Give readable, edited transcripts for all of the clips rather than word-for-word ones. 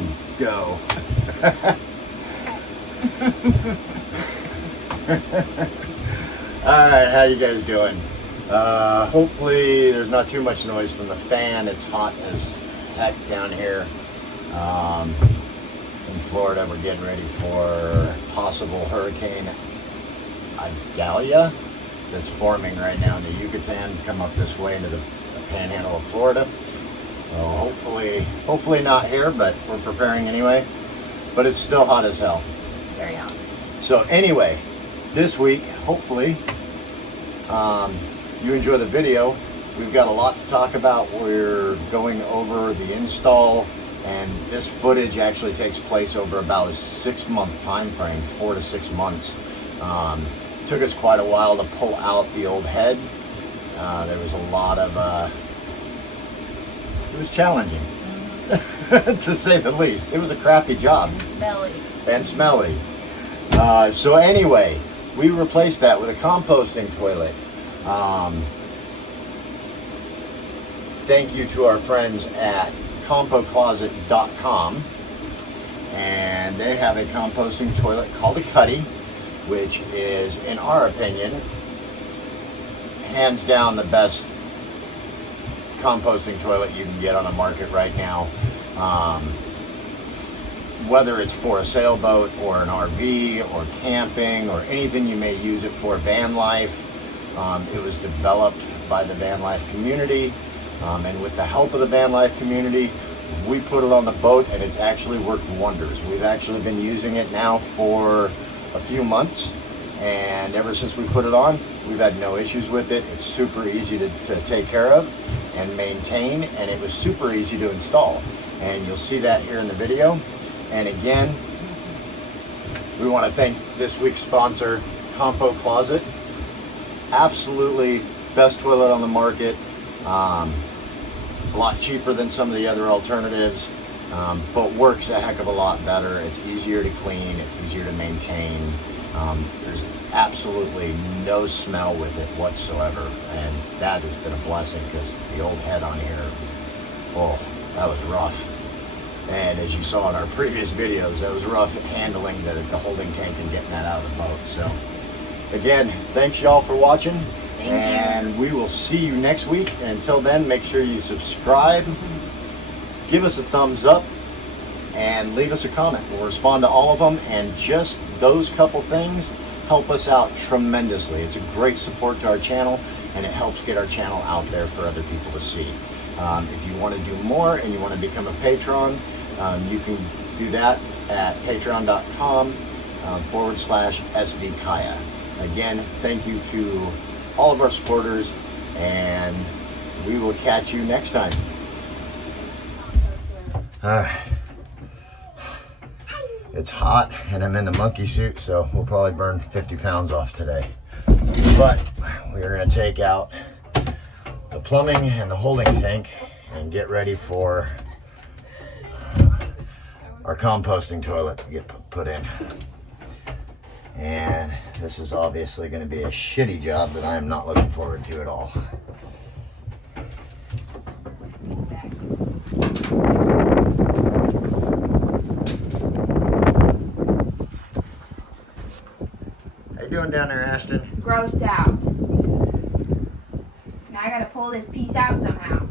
and go. Alright, how you guys doing? Hopefully there's not too much noise from the fan. It's hot as heck down here. In Florida, we're getting ready for possible Hurricane Idalia that's forming right now in the Yucatan, come up this way into the panhandle of Florida. Well, hopefully not here, but we're preparing anyway. But it's still hot as hell. Very hot. So anyway, this week, hopefully, you enjoy the video. We've got a lot to talk about. We're going over the install, and this footage actually takes place over about a 6-month time frame, 4 to 6 months. Took us quite a while to pull out the old head. There was a lot of, it was challenging, to say the least. It was a crappy job. And smelly. So anyway, we replaced that with a composting toilet. Thank you to our friends at compocloset.com, and they have a composting toilet called a Cuddy, which is, in our opinion, hands down the best composting toilet you can get on the market right now. Whether it's for a sailboat or an RV or camping or anything you may use it for, van life. It was developed by the van life community, and with the help of the van life community, we put it on the boat, and it's actually worked wonders. We've actually been using it now for a few months, and ever since we put it on, we've had no issues with it. It's super easy to take care of and maintain, and it was super easy to install, and you'll see that here in the video. And again, we want to thank this week's sponsor, Compo Closet. Absolutely best toilet on the market. A lot cheaper than some of the other alternatives, but works a heck of a lot better. It's easier to clean, it's easier to maintain. There's absolutely no smell with it whatsoever, and that has been a blessing, because the old head on here, oh, that was rough. And as you saw in our previous videos, that was rough handling the holding tank and getting that out of the boat. So again, thanks y'all for watching. And we will see you next week. And until then, make sure you subscribe, give us a thumbs up, and leave us a comment. We'll respond to all of them, and just those couple things help us out tremendously. It's a great support to our channel, and it helps get our channel out there for other people to see. If you want to do more and you want to become a patron, you can do that at patreon.com/SVKaya. Again, thank you to all of our supporters, and we will catch you next time. It's hot, and I'm in the monkey suit, so we'll probably burn 50 pounds off today. But we're going to take out the plumbing and the holding tank and get ready for our composting toilet to get put in. And this is obviously going to be a shitty job that I am not looking forward to at all. How you doing down there, Ashton? Grossed out. Now I gotta pull this piece out somehow.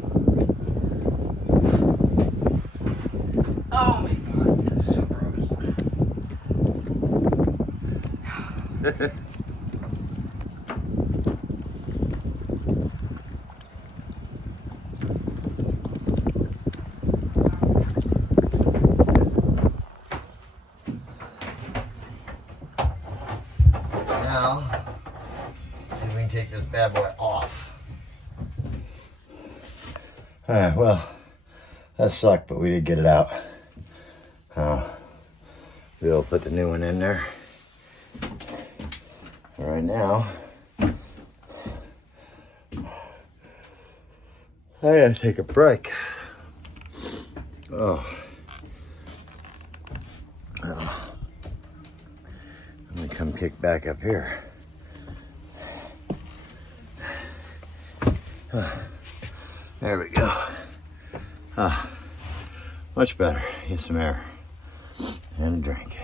Oh my god, that's so gross. Now, see if we can take this bad boy off. Alright, well, that sucked, but we did get it out. We'll put the new one in there. Right now, I gotta take a break. Oh. Let me come kick back up here. There we go. Much better. Get some air and a drink.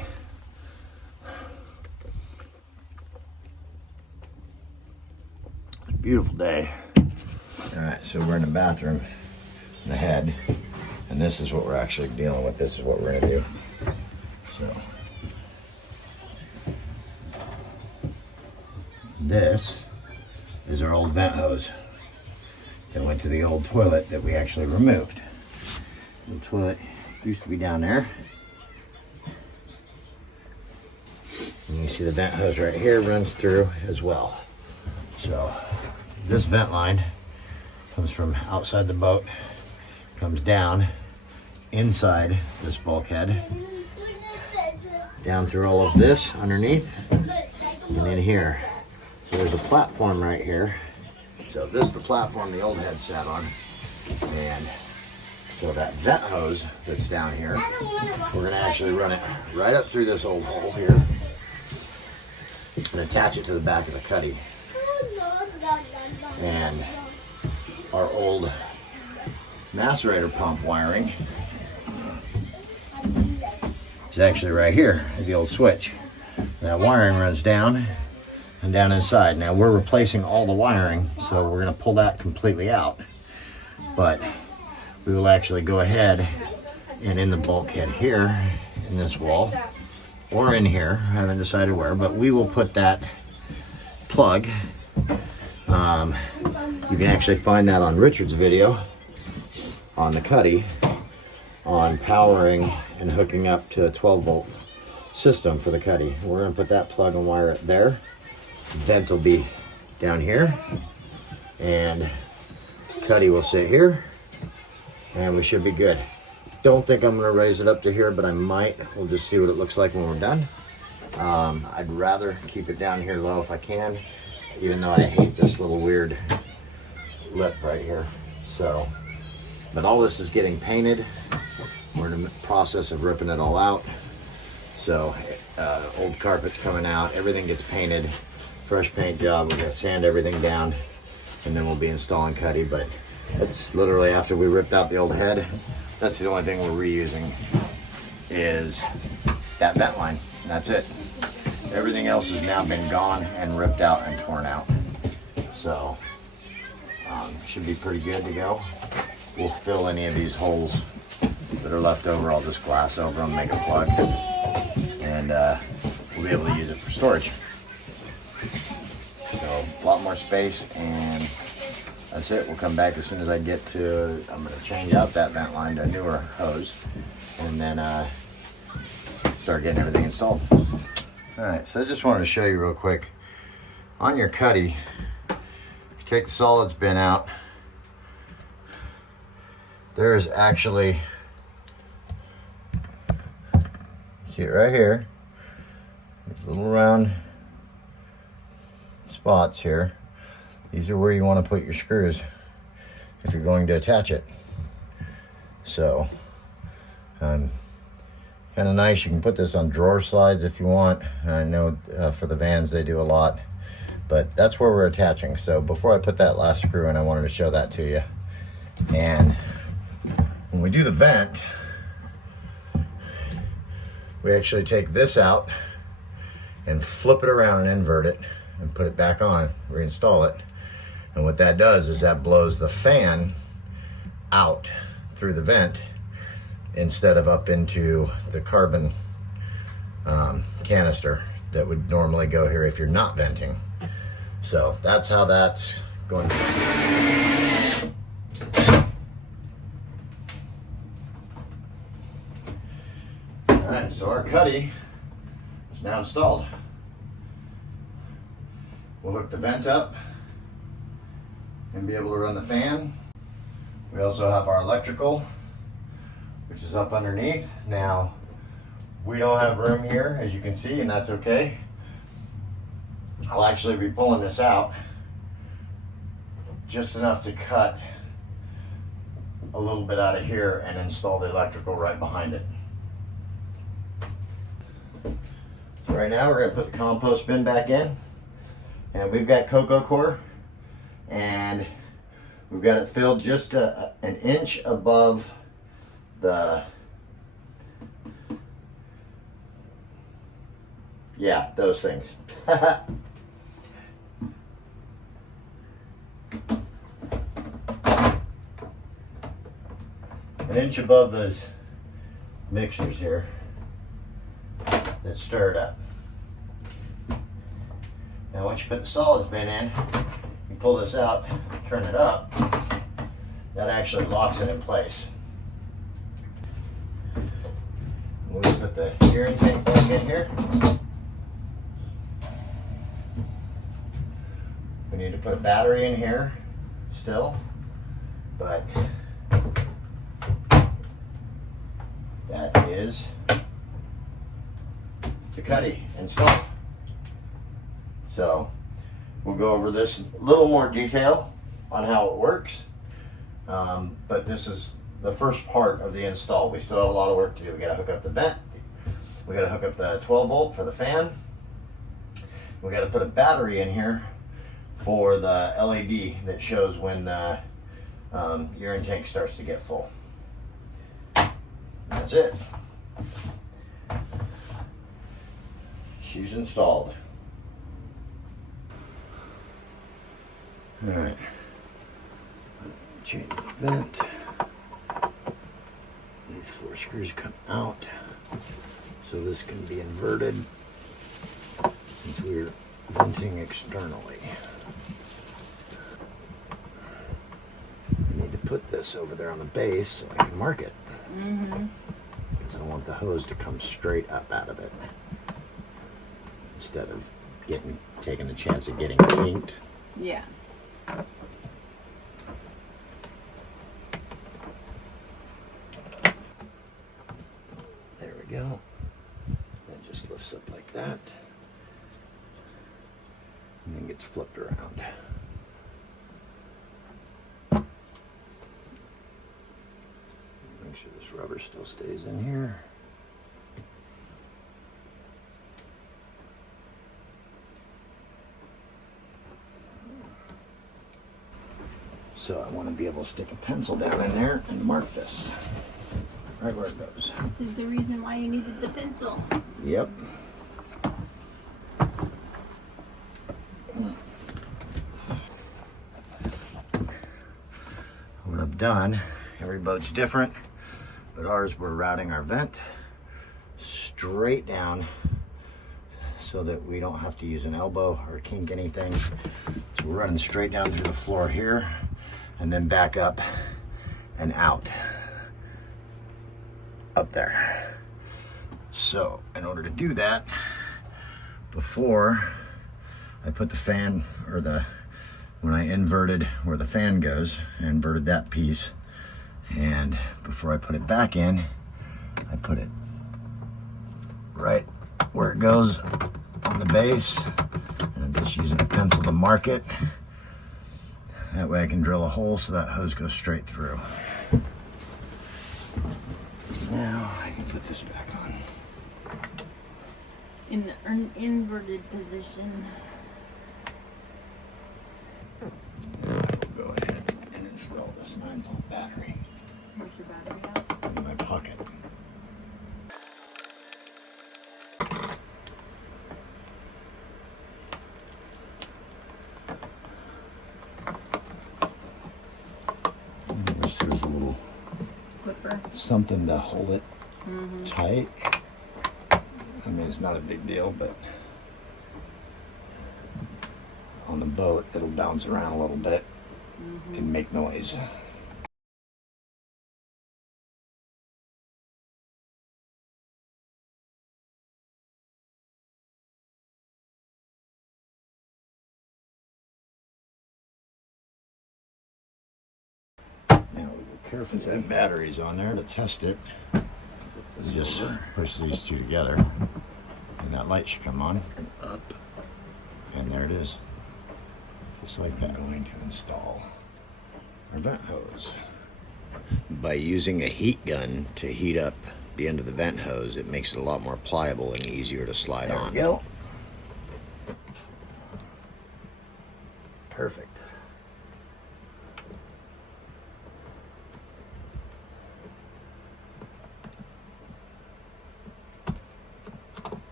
It's a beautiful day. All right, so we're in the bathroom, in the head, and this is what we're actually dealing with. This is what we're gonna do. So, this is our old vent hose that went to the old toilet that we actually removed. The toilet used to be down there. And you see the vent hose right here runs through as well. So this vent line comes from outside the boat, comes down inside this bulkhead, down through all of this underneath, and in here. So there's a platform right here. So this is the platform the old head sat on. And so that vent hose that's down here, we're gonna actually run it right up through this old hole here and attach it to the back of the cuddy. And our old macerator pump wiring is actually right here, the old switch. That wiring runs down and down inside. Now we're replacing all the wiring, so we're gonna pull that completely out. But we will actually go ahead and in the bulkhead here, in this wall, or in here, I haven't decided where, but we will put that plug. You can actually find that on Richard's video on the Cuddy on powering and hooking up to a 12-volt system for the Cuddy. We're gonna put that plug and wire it there. Vent will be down here, and Cuddy will sit here, and we should be good. Don't think I'm gonna raise it up to here, but I might. We'll just see what it looks like when we're done. I'd rather keep it down here low if I can, even though I hate this little weird lip right here. So, but all this is getting painted. We're in the process of ripping it all out. So, old carpet's coming out, everything gets painted, fresh paint job. We're gonna sand everything down, and then we'll be installing Cuddy. But that's literally after we ripped out the old head. That's the only thing we're reusing is that vent line. That's it. Everything else has now been gone and ripped out and torn out. So should be pretty good to go. We'll fill any of these holes that are left over. I'll just glass over them, make a plug, and we'll be able to use it for storage. So a lot more space, and that's it. We'll come back as soon as I get to, I'm gonna change out that vent line to a newer hose, and then start getting everything installed. All right, so I just wanted to show you real quick. On your Cuddy, if you take the solids bin out, there is actually, see it right here, these little round spots here. These are where you want to put your screws if you're going to attach it. So, kind of nice. You can put this on drawer slides if you want. I know for the vans they do a lot, but that's where we're attaching. So before I put that last screw in, I wanted to show that to you. And when we do the vent, we actually take this out and flip it around and invert it and put it back on, reinstall it. And what that does is that blows the fan out through the vent instead of up into the carbon canister that would normally go here if you're not venting. So that's how that's going to All right, so our Cuddy is now installed. We'll hook the vent up and be able to run the fan. We also have our electrical, which is up underneath. Now, we don't have room here, as you can see, and that's okay. I'll actually be pulling this out just enough to cut a little bit out of here and install the electrical right behind it. So right now we're gonna put the compost bin back in, and we've got cocoa core, and we've got it filled just an inch above the Yeah, those things. An inch above those mixers here that stirred up. Now once you put the solids bin in, you pull this out, turn it up, that actually locks it in place. We'll put the air intake back in here. We need to put a battery in here still, but that is the Cuddy Install. So we'll go over this in a little more detail on how it works, but this is the first part of the install. We still have a lot of work to do. We got to hook up the vent. We got to hook up the 12 volt for the fan. We got to put a battery in here for the LED that shows when your intake starts to get full. That's it. She's installed. All right. Change the vent. These 4 screws come out, so this can be inverted since we're venting externally. I need to put this over there on the base so I can mark it. Because I want the hose to come straight up out of it instead of taking a chance of getting kinked. Yeah. There we go. That just lifts up like that and then gets flipped around. Make sure this rubber still stays in here. So I want to be able to stick a pencil down in there and mark this right where it goes. Which is the reason why you needed the pencil. Yep. What I've done, every boat's different, but ours, we're routing our vent straight down so that we don't have to use an elbow or kink anything. So we're running straight down through the floor here and then back up and out up there. So in order to do that, before I put the fan, or when I inverted where the fan goes, I inverted that piece, and before I put it back in, I put it right where it goes on the base, and I'm just using a pencil to mark it. That way I can drill a hole so that hose goes straight through. Now I can put this back on. In an inverted position. Now I'll go ahead and install this 9-volt battery. Where's your battery at? In my pocket. There's a little Clipper. something to hold it tight. I mean, it's not a big deal, but on the boat, it'll bounce around a little bit and make noise. Now, we're careful to have batteries on there to test it. You just push these two together, and that light should come on and up, and there it is, just like that. We're going to install our vent hose. By using a heat gun to heat up the end of the vent hose, it makes it a lot more pliable and easier to slide on. There we go. Perfect.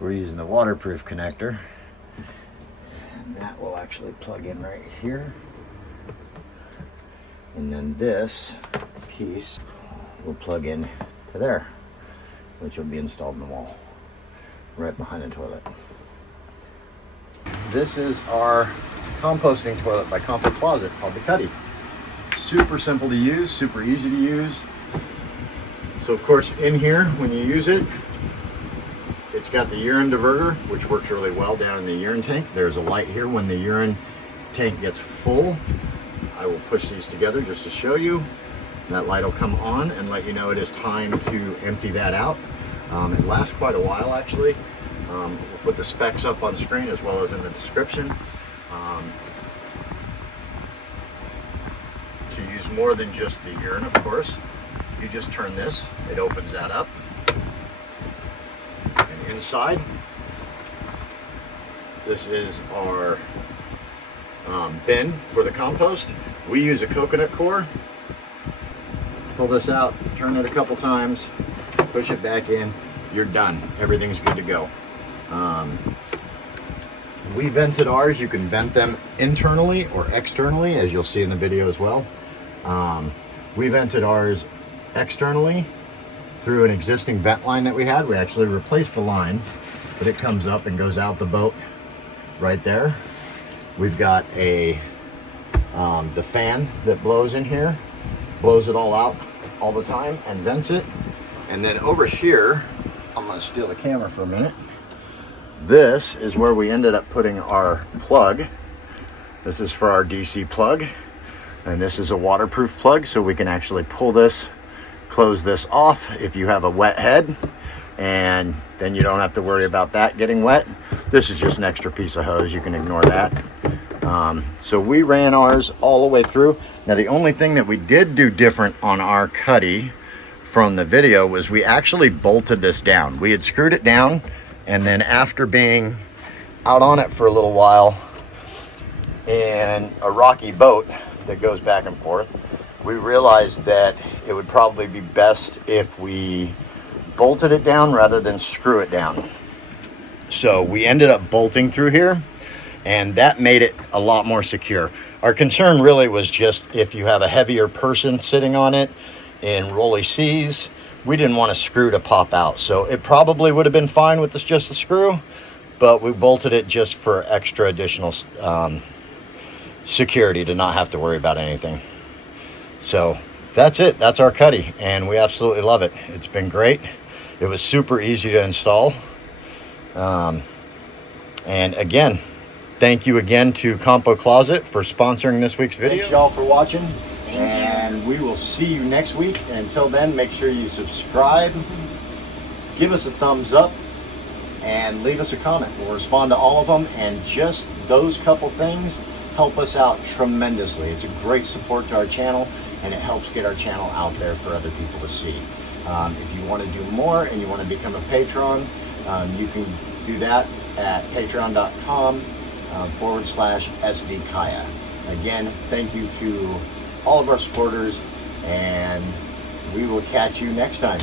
we're using the waterproof connector. And that will actually plug in right here. And then this piece will plug in to there, which will be installed in the wall right behind the toilet. This is our composting toilet by Compo Closet called the Cuddy. Super simple to use, super easy to use. So of course in here, when you use it, it's got the urine diverter, which works really well down in the urine tank. There's a light here when the urine tank gets full. I will push these together just to show you. That light will come on and let you know it is time to empty that out. It lasts quite a while actually. We'll put the specs up on screen as well as in the description. To use more than just the urine, of course, you just turn this, it opens that up. And inside, this is our bin for the compost. We use a coconut core. Pull this out, turn it a couple times, push it back in, you're done. Everything's good to go. We vented ours. You can vent them internally or externally, as you'll see in the video as well. We vented ours externally through an existing vent line that we had. We actually replaced the line, but it comes up and goes out the boat right there. We've got a the fan that blows in here, blows it all out all the time and vents it. And then over here, I'm gonna steal the camera for a minute. This is where we ended up putting our plug. This is for our DC plug, and this is a waterproof plug, so we can actually pull this, close this off if you have a wet head, and then you don't have to worry about that getting wet. This is just an extra piece of hose, you can ignore that. So we ran ours all the way through. Now the only thing that we did do different on our Cuddy from the video was we actually bolted this down. We had screwed it down, and then after being out on it for a little while in a rocky boat that goes back and forth, we realized that it would probably be best if we bolted it down rather than screw it down. So we ended up bolting through here, and that made it a lot more secure. Our concern really was just if you have a heavier person sitting on it in rolly seas, we didn't want a screw to pop out. So it probably would have been fine with just the screw, but we bolted it just for extra additional security to not have to worry about anything. So that's it. That's our Cuddy, and we absolutely love it. It's been great. It was super easy to install. And again, thank you again to Compo Closet for sponsoring this week's video. Thanks y'all for watching. And we will see you next week. And until then, make sure you subscribe, give us a thumbs up, and leave us a comment. We'll respond to all of them, and just those couple things help us out tremendously. It's a great support to our channel, and it helps get our channel out there for other people to see. If you want to do more and you want to become a patron, you can do that at patreon.com/SVKaya. Again, thank you to all of our supporters, and we will catch you next time.